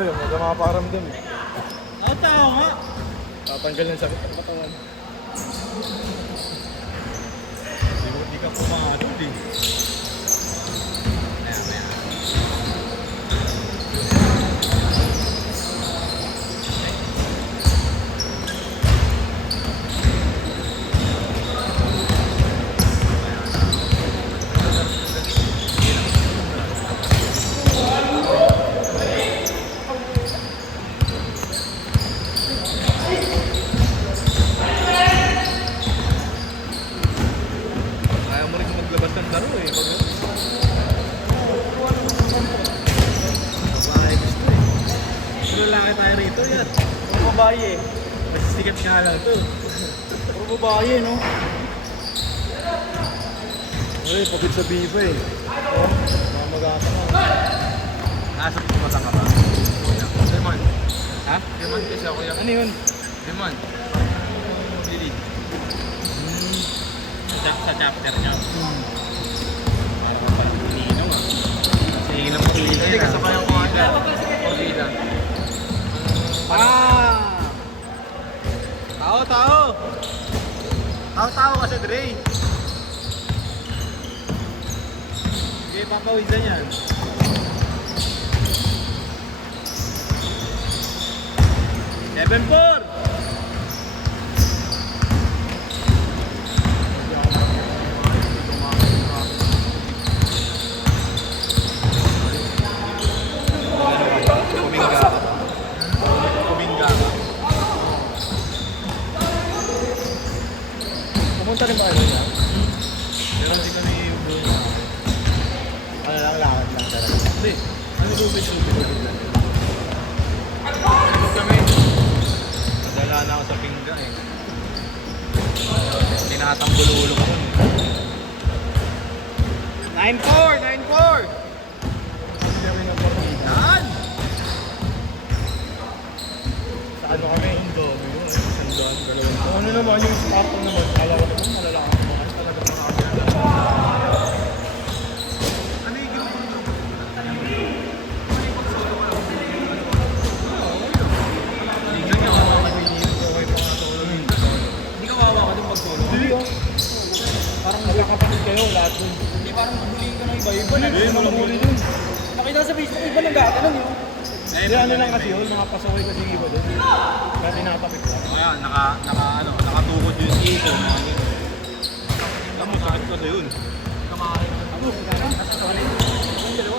Ay, masama paramdam eh. Ako tao nga. Tatanggal ng sakit ng katawan. Hindi ka pumanod eh. Kaya mo rin maglabas ng laro eh. Babae gusto eh. Pero lalaki tayo rito yan. Puro babae eh. Masisikat nga lang to. Puro babae no? Ay, pagod sa biba eh. Oh, mamagata na. Asap ko matang ka ba? Demon. Ha? Demon kasi ako yan. Ano yun? Demon. Lili. Sa chapter niya. Para ka pala pinino ah. Kasi ilang pagkilita Hindi, yan. kasabay ang kumaga. Pagkilita. Tao! Tao kasi Dre. Okay, papawisan yan. Seven four. Kuminga ka. Kuminga ka. Pumunta rin ba ano niya? Meron din kami yung buhay. Ano lang, lakad lang talaga. Hindi. Ano lubid lang. Ano kami? Nadala na ako sa pingga eh. Tinatambululok ako eh. 9-4! 9-4! Hindi kami nagpapakita. Saan? Sa ano kami? Indomi yun. Isang doon, dalawang. Kung ano naman yung stop naman, kala ko naman malalaki mo. Kasi talaga makakita. Ano yung ginawa mo? Tingnan niya ako mga kaniniyo. Okay pa nga solo yun. Hindi ka wawa ka din pag solo. Hindi oh. Parang magkakapatid kayo, lahat dun. Hindi parang huling ka ng iba-iba na. Hindi, mga huli dun. Nakita ko sa Facebook, iba nang gaganon yun. Hindi, ano lang kasi yun, mga pasaway kasi yung iba dun. Kaya tinatapik ko. Kaya nakatukod yung ito. Ang masakit kasi yun. Kamarin. Ano? Nakasalit. Yung dalawa.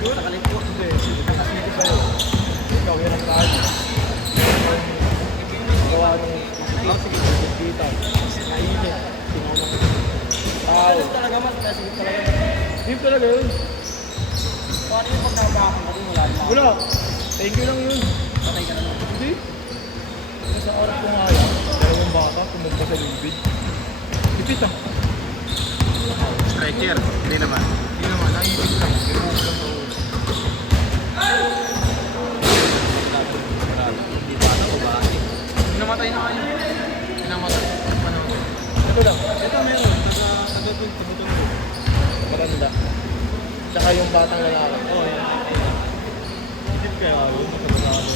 Nakalit ko. Hindi, sige sa'yo. Ikaw, yan ang tayo. Gawa nung kita. Nainit. Sinamang tao. Ayos talaga mas. Sige talaga. Deep talaga yun. Kung ano yung pag nakabakan ka din, wala na. Wala. Thank you lang yun. Patay ka na naman. Hindi. Sa oras ko nga yan, dalawang bata, tumumpa sa lubid. Ipit ah. Stretcher. Hindi naman. Hindi naman, naibig lang. Ginagawa lang ako. Hindi pa ako ba? Pinamatay na kayo. Pinamatay. Ito lang, Ito meron. Taga dun. Tumutong ko. maganda. Tsaka yung batang lalaki. Oo, yan. Isip kaya ako. Matagalago.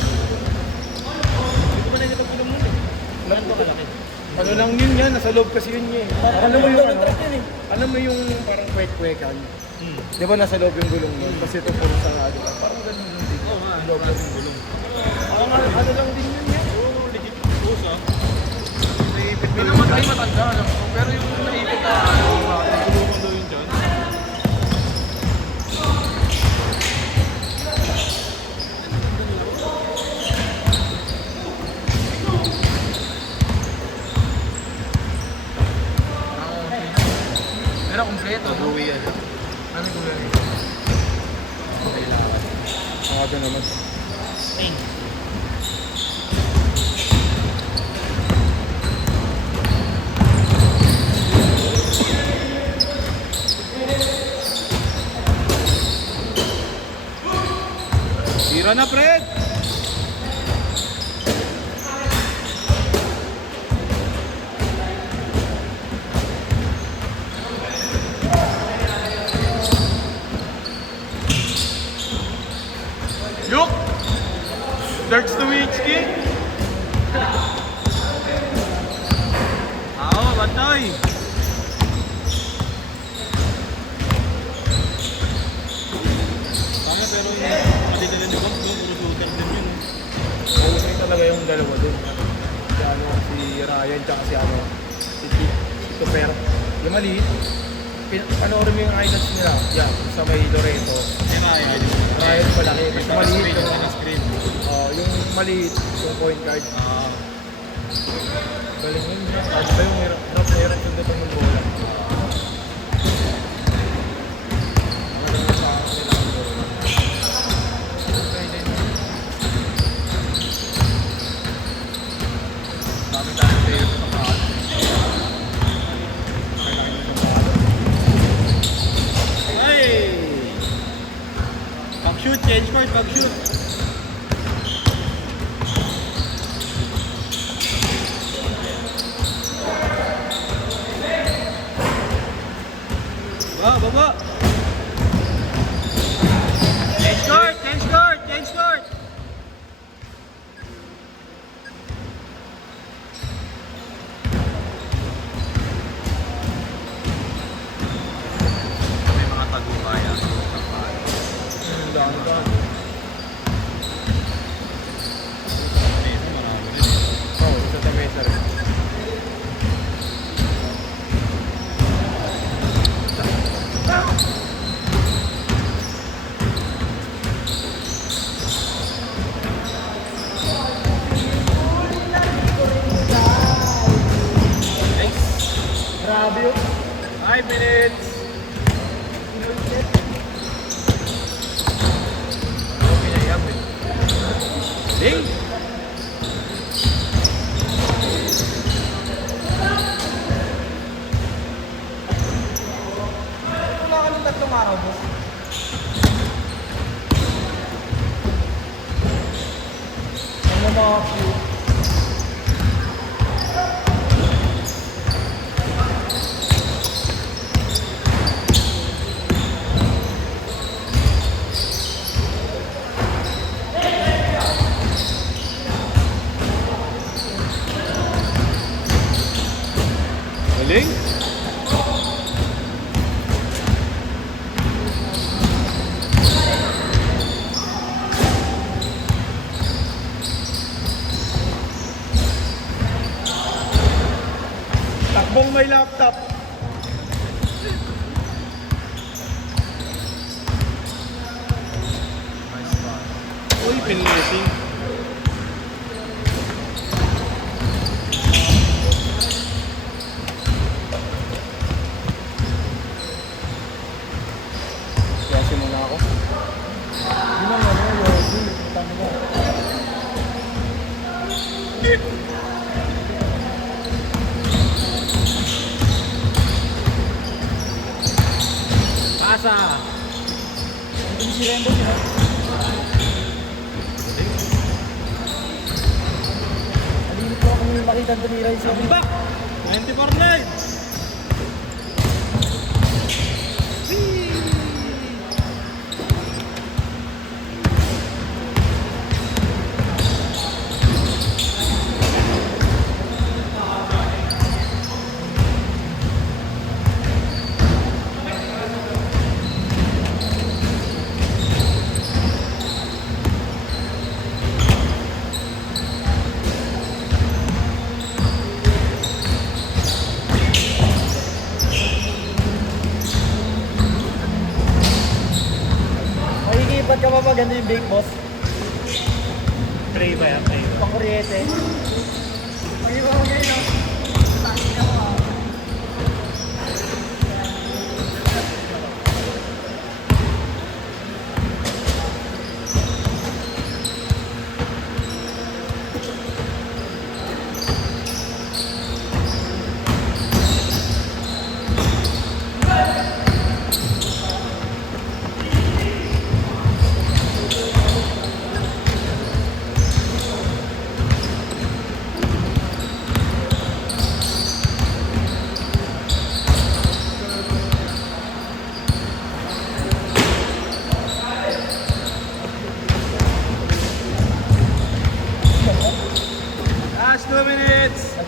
Hindi ko pa nakikita po mo eh. Ganito kalaki. Ano lang yun yan, nasa loob kasi yun niya eh. Alam mo yung Gulong ano? truck yun eh. Alam mo yung parang kwek-kwekan? Di ba nasa loob yung gulong yun? Kasi ito puro sa ano. Parang ganun lang din. Oo nga. Loob lang yung gulong. Parang ano lang din yun yan. Oo, legit. Pusa. May namatay matanda. Alam ko. Pero yung naipit na nagulungan daw yun dyan. Pero kompleto. Buwi yan. Ano yung gulay? Ang aga naman. Tira na, Fred! Yuk! Search to Witchki. Oo, bantay! Tama, pero hindi ka rin ni Bob, puro shooter din yun. Mahusay talaga yung dalawa dun. Si ano, si Ryan tsaka si ano, si Tupper. Yung maliit. Panoorin mo yung highlights nila. Yan, sa may Loreto. Si Ryan. Ryan malaki. Basta maliit. Screen. Yung maliit, yung point guard. Oo. Galing yun. Ano ba yung hirap na hirap yung datang ng bola? Maganda sa akin nila ang bola. Dami-dami player sa paan. Ay! Pag-shoot, change court, pag-shoot. Baba! Change court! Change court! Change court! May mga tagubaya. Dami ba? Marami rin. Oo, isa sa mesa rin. Grabe yun. 5 minutes. Ano pinayam eh? Ding! Wala kami tatlong araw, boss. Ano mga few? Galing! Takbong may laptop. Uy, pinlising. Kasi muna ako. Yun ang ano, Yosi. Tama mo. Pasa! Hindi si Rembo, di ba? Halili po ako may makita ang tumira yung sabi. Ba! 94 leg! Ba't ka pa maganda yung big boss? Pray ba yan? Pray. Pang-kuryete. Hindi ba magaling, no?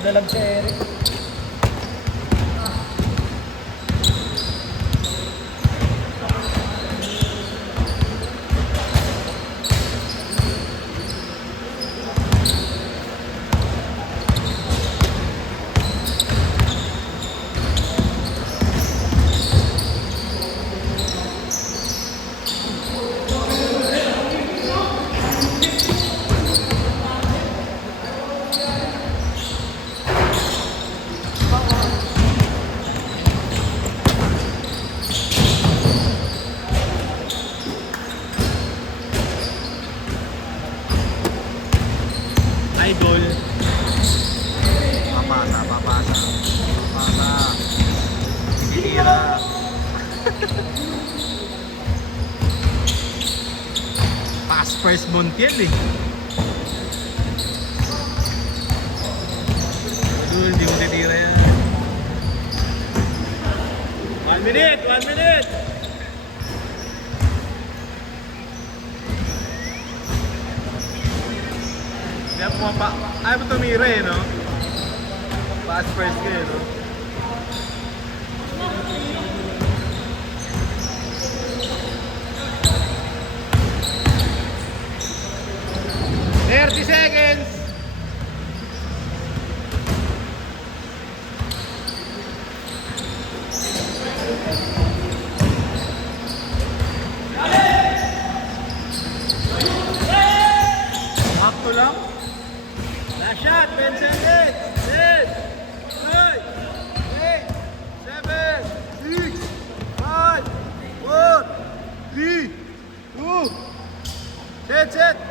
Naglalag si Eric. Idol. Papasa, papasa. Papasa. Titira. Pass first Montiel eh. Idol, hindi mo titira yan. 1 minute! 1 minute! Hindi ako pumapa. Ayaw mo tumira eh, no? Pass first ka eh, no? Seconds! Akto lang? Last shot! 10 seconds! 10! 9! 8, 7, 6, 5, 4, 3, 2, set, set!